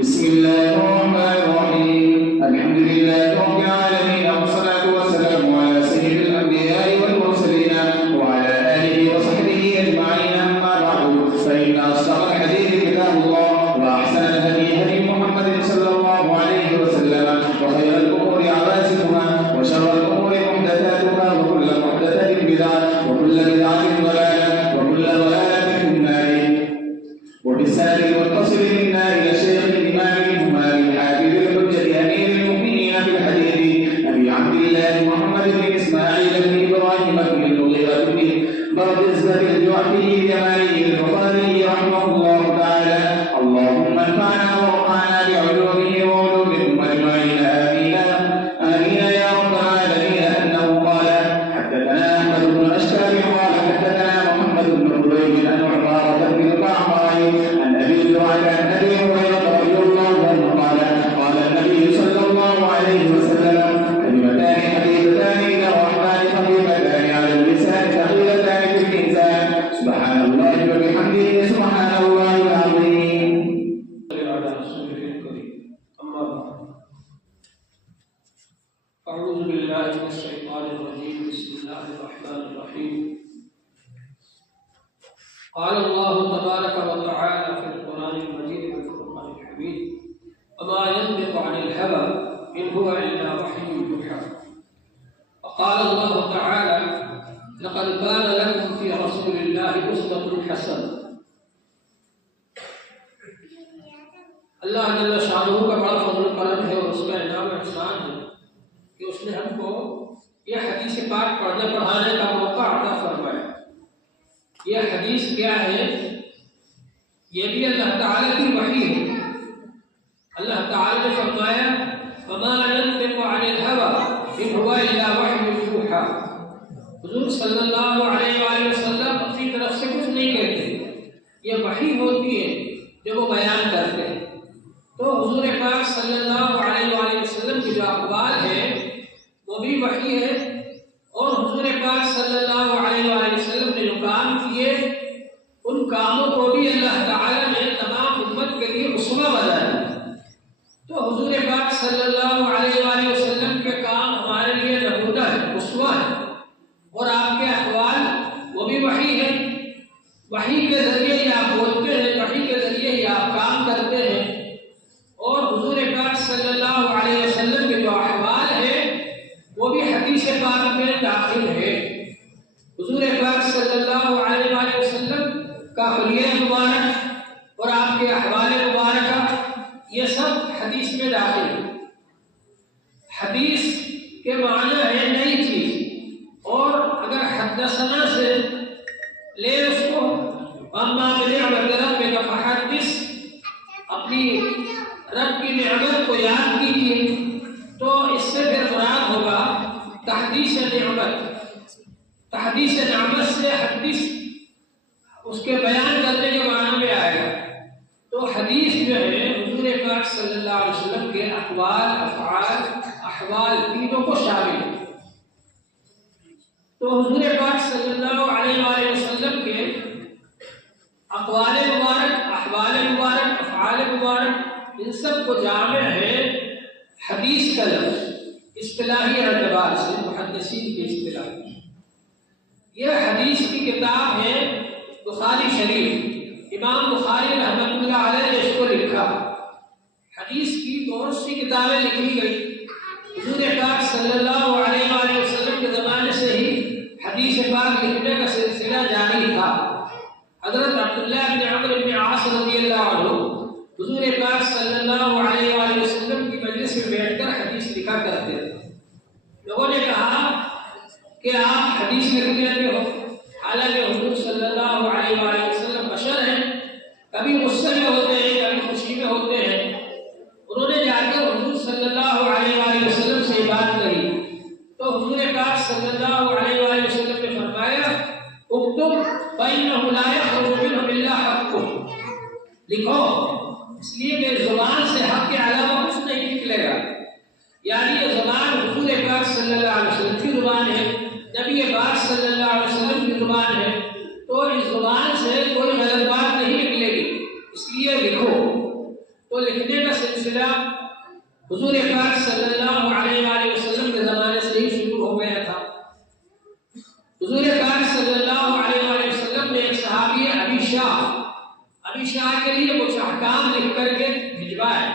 بسم الله الرحمن الرحيم. الحمد لله رب العالمين، والصلاة والسلام على سيد الأنبياء والمرسلين وعلى آله وصحبه أجمعين. أما بعد، فإن أصدق الحديث كتاب الله، وأحسن الهدي هدي محمد صلى الله عليه وسلم، وخير الأمور عوازمها، وشر الأمور محدثاتها، وكل محدثة بدعة، وكل بدعة ضلالة، وكل ضلالة في النار. وبالسند المتصل منا إلى شيخ الإمام الهمام الحافظ الحجة أمير المؤمنين في الحديث أبي عبد الله محمد بن إسماعيل بن إبراهيم بن المغيرة بن بردزبة الجعفي اليماني البخاري رحمه الله تعالى. اللهم انفعنا وارفعنا بعلومه وعلومكم أجمعين، آمين آمين يا رب العالمين. أنه قال: حدثنا أحمد بن أشكر قال: حدثنا محمد بن قريب عن عمارة بن القعقاع عن أبي زرعة عن أبي هريرة رضي الله عنه قال: قال النبي صلى الله عليه وسلم: كلمتان حبيبتان إلى الرحمن، خفيفتان على اللسان، ثقيلتان في الميزان، سبحان الله وبحمده، سبحان الله العظيم. أما بعد، أعوذ بالله من الشيطان الرجيم. بسم الله الرحمن الرحيم. قال الله تبارك وتعالى في القرآن المجيد والفرقان الحميد: وما ينطق عن الهوى إن هو إلا وحي يوحى. وقال الله تعالى: لقد كان لكم في رسول الله أسوة حسنة. اللہ جل شانہ کا بڑا فضل و کرم ہے اور اس کا انعام و احسان ہے کہ اس نے ہم کو یہ حدیث پاک پڑھنے پڑھانے کا موقع عطا فرمایا. یہ حدیث کیا ہے؟ یہ بھی اللہ تعالیٰ کی وحی ہے. اللہ تعالیٰ نے فرمایا: وما ينطق عن الهوى إن هو إلا وحي يوحى. حضور صلی اللہ علیہ وآلہ وسلم اپنی طرف سے کچھ نہیں کہتے، یہ وحی ہوتی ہے جو وہ بیان کرتے ہیں. تو حضور پاک صلی اللہ علیہ وآلہ وسلم کی جو اقوال ہے وہ بھی وحی ہے، اور حضور پاک صلی اللہ علیہ وآلہ وسلم نے جو کام کیے ان کاموں کو بھی اللہ تعالیٰ نے تمام امت کے لیے اسوہ بنایا. تو حضور پاک صلی اللہ علیہ وآلہ وسلم کے کام ہمارے لیے نمونہ ہے، اسوہ ہے، اور آپ کے اقوال وہ بھی وحی ہے. وحی کے ذریعے ہی آپ بولتے ہیں، وحی کے ذریعے ہی آپ کام کرتے ہیں. اور حضور پاک صلی اللہ علیہ وسلم کے جو احوال ہے وہ بھی حدیث پاک میں داخل ہے. حضور پاک صلی اللہ علیہ وآلہ وسلم کا حلیہ مبارک اور آپ کے احوال مبارکہ یہ سب حدیث میں داخل ہے. حدیث کے معنی ہے نئی چیز، اور اگر حدثنا سے لے اس کو، اما بنعمت ربک فحدث، اپنی رب کی نعمت کو یاد کیجیے، تو اس سے پھر مراد ہوگا تحدیث نعمت. تحدیث نعمت سے حدیث اس کے بیان کرنے کے معنی میں آئے گا. تو حدیث جو ہے حضور پاک صلی اللہ علیہ وسلم کے اقوال، افعال، احوال تینوں کو شامل ہے. تو حضور پاک صلی اللہ علیہ وآلہ وسلم کے اقوال مبارک، احوال مبارک، افعال مبارک، ان سب کو جامع ہے حدیث کا لفظ اصطلاحی اعتبار سے، محدثین کی اصطلاح. یہ حدیث کی کتاب ہے بخاری شریف. امام بخاری رحمۃ اللہ علیہ نے اس کو لکھا. حدیث کی بہت سی کتابیں لکھی گئی. حضور پاک صلی اللہ علیہ وآلہ وسلم کے زمانے سے ہی حدیث پاک لکھنے کا سلسلہ جاری تھا. حضرت عبداللہ بن عمرو بن عاص رضی اللہ عنہ حضور پاک صلی اللہ علیہ وآلہ وسلم کی مجلس میں بیٹھ کر حدیث لکھا کرتے تھے. لوگوں نے کہا کہ آپ حدیث لکھنے ہو، حالانکہ حضور صلی اللہ علیہ وآلہ وسلم بشر ہیں، کبھی غصے میں ہوتے ہیں، کبھی خوشی میں ہوتے ہیں. انہوں نے جا کر حضور صلی اللہ علیہ وآلہ وسلم سے بات کہی. تو حضور پاک صلی اللہ علیہ وآلہ وسلم نے فرمایا: اکتب فإنه لا يخرج منه إلا حق. لکھو، اس لیے کہ زبان سے حق کے علاوہ کچھ نہیں نکلے گا. یعنی یہ زبان حضور پاک صلی اللہ علیہ وسلم کی زبان ہے، نبی پاک صلی اللہ علیہ وسلم کی زبان ہے. تو اس زبان سے کوئی غلط بات نہیں نکلے گی، اس لیے لکھو. تو لکھنے کا سلسلہ حضور پاک صلی اللہ علیہ وآلہ وسلم کے زمانے سے ہی شروع ہو گیا تھا۔ حضور پاک صلی اللہ علیہ وآلہ وسلم نے ایک صحابی ابی شاہ کے لیے کچھ احکام لکھ کر کے بھجوائے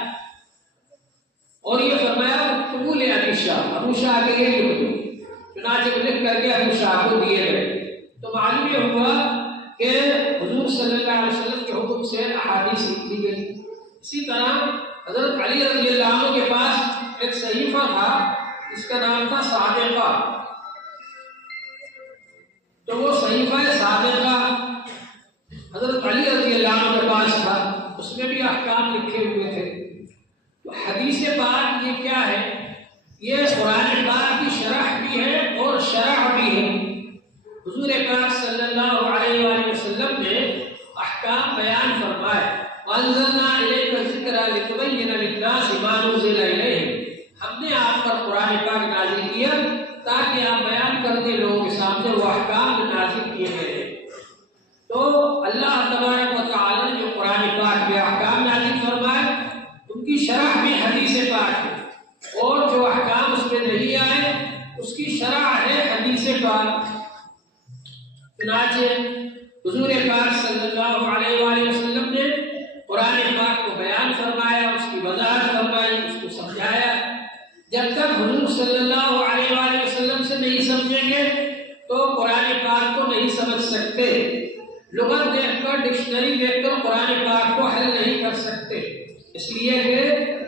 اور یہ فرمایا قبول ابو شاہ کے لیے لکھو، چنانچہ لکھ کر کے ابو شاہ کو دیے گئے۔ تو معلوم یہ ہوا کہ حضور صلی اللہ علیہ وسلم کے حکم سے احادیث لکھی گئی۔ اسی طرح حضرت علی رضی اللہ عنہ کے پاس ایک صحیفہ تھا، اس کا نام تھا صادقہ، تو وہ صحیفہ صادقہ حضرت علی رضی اللہ عنہ کے پاس تھا، اس میں بھی احکام لکھے ہوئے تھے۔ تو حدیث پاک یہ کیا ہے؟ یہ قرآن پاک کی شرح بھی ہے اور شرح بھی ہے۔ حضور پاک صلی اللہ علیہ وآلہ وسلم نے احکام بیان فرمائے، وَأَنزَلْنَا إِلَيْكَ الذِّكْرَ لِتُبَيِّنَ لِلنَّاسِ مَا نُزِّلَ إِلَيْهِمْ، ہم نے آپ پر قرآن پاک نازل کیا تاکہ آپ بیان کر دیں لوگوں کے سامنے وہ احکام نازل کیے گئے ہیں۔ تو اللہ تبارک و تعالی نے جو قرآن پاک میں احکام نازل فرمائے ان کی شرح بھی حدیث پاک ہے، اور جو احکام اس میں نہیں آئے اس کی شرح ہے حدیث پاک۔ چنانچہ حضور پاک صلی اللہ علیہ وآلہ وسلم نے قرآن پاک کو بیان فرمایا، اس کی وضاحت فرمائی، اس کو سمجھایا۔ جب تک حضور صلی اللہ علیہ وآلہ وسلم سے نہیں سمجھیں گے تو قرآن پاک کو نہیں سمجھ سکتے، لغت دیکھ کر ڈکشنری دیکھ کر قرآن پاک کو حل نہیں کر سکتے، اس لیے کہ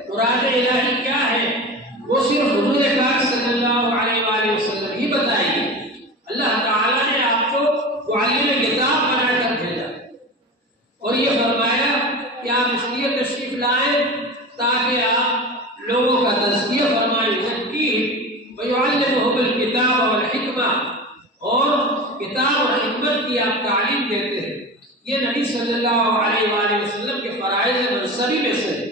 قرآن الہی کیا ہے وہ صرف حضور پاک صلی اللہ علیہ وآلہ وسلم ہی بتائیں گے۔ اللہ تعالیٰ نے آپ کو معلم کتاب بنا کر بھیجا اور یہ فرمایا کہ آپ اس لیے تشریف لائیں تاکہ آپ لوگوں کا تزکیہ فرمائیں، وَيُعَلِّمُهُمُ الْكِتَابَ وَالْحِكْمَةَ، اور کتاب اور حکمت کی آپ تعلیم دیتے ہیں۔ یہ نبی صلی اللہ علیہ وآلہ وسلم کے فرائض منصبی میں سے ہے۔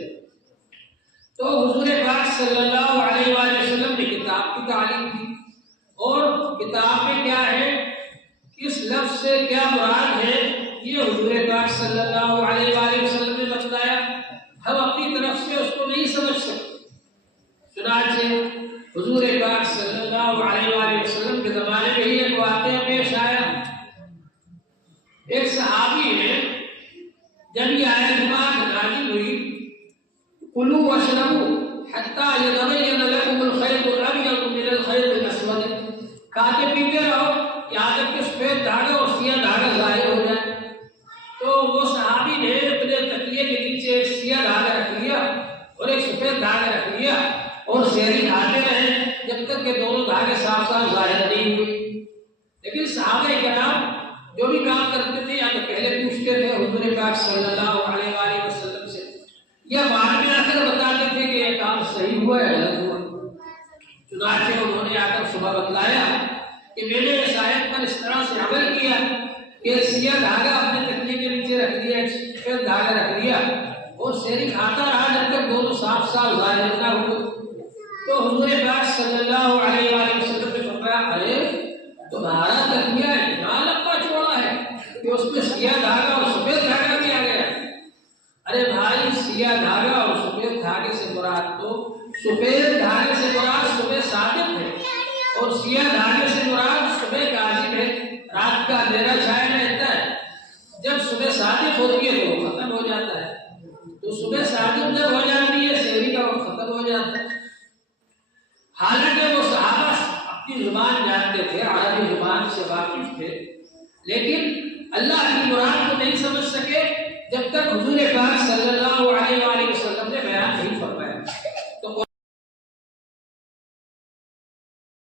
تو حضور پاک صلی اللہ علیہ وآلہ وسلم نے کتاب کی تعلیم دی، اور کتاب میں کیا ہے، کس لفظ سے کیا مراد ہے، یہ حضور پاک صلی اللہ علیہ وآلہ وسلم نے بتلایا۔ ہم اپنی طرف سے اس کو نہیں سمجھ سکتے، چنانچہ حضور پاک صلی اللہ علیہ وآلہ وسلم کے زمانے میں ہی ایک واقعہ پیش آیا۔ ایک صحابی نے جب یہ آیت پاک نازل ہوئی، کلوا واشربوا حتی یتبین لکم الخیط الابیض من الخیط الاسود، کھاتے پیتے رہو یہاں تک کہ سفید دھاگا اور سیاہ دھاگا ظاہر ہو جائے۔ تو وہ صحابی نے اپنے تکیے کے نیچے ایک سیاہ دھاگا رکھ لیا اور ایک سفید دھاگا رکھ لیا اور سحری کھاتے رہے جب تک کہ دونوں دھاگے صاف صاف ظاہر نہیں ہوئے۔ لیکن صحابہ کرام جو بھی کام کرتے تھے یا تو پہلے پوچھتے تھے حضور پاک صلی اللہ علیہ وآلہ وسلم سے، یا بعد میں آ کر بتاتے تھے کہ یہ کام صحیح ہوا ہے غلط ہوا۔ چنانچہ انہوں نے آ کر صبح بتلایا کہ میں نے اس آیت پر اس طرح سے عمل کیا کہ سیاہ دھاگا اپنے تکیے کے نیچے رکھ دیا، ایک سفید دھاگا رکھ دیا اور سحری کھاتا رہا جب تک دونوں صاف صاف ظاہر نہ ہوئے۔ تو حضور پاک صلی اللہ علیہ وآلہ وسلم نے فرمایا، ارے تمہارا تکیہ اتنا لمبا چوڑا ہے کہ اس میں سیاہ دھاگا اور سفید دھاگا بھی آ گیا۔ ارے بھائی، سیاہ دھاگا اور سفید دھاگے سے مراد تو سفید دھاگے سے مراد صبح صادق ہے اور سیاہ دھاگے سے مراد صبح کاذب ہے، رات کا اندھیرا چھائے رہتا ہے۔ جب صبح صادق ہوتی ہے تو وہ ختم ہو جاتا ہے، تو صبح صادق جب ہو جاتی ہے سحری کا وقت ختم ہو جاتا ہے۔ حالانکہ وہ صحابہ اپنی زبان جانتے تھے، عربی زبان سے واقف تھے، لیکن اللہ کی مراد کو نہیں سمجھ سکے جب تک حضور پاک صلی اللہ علیہ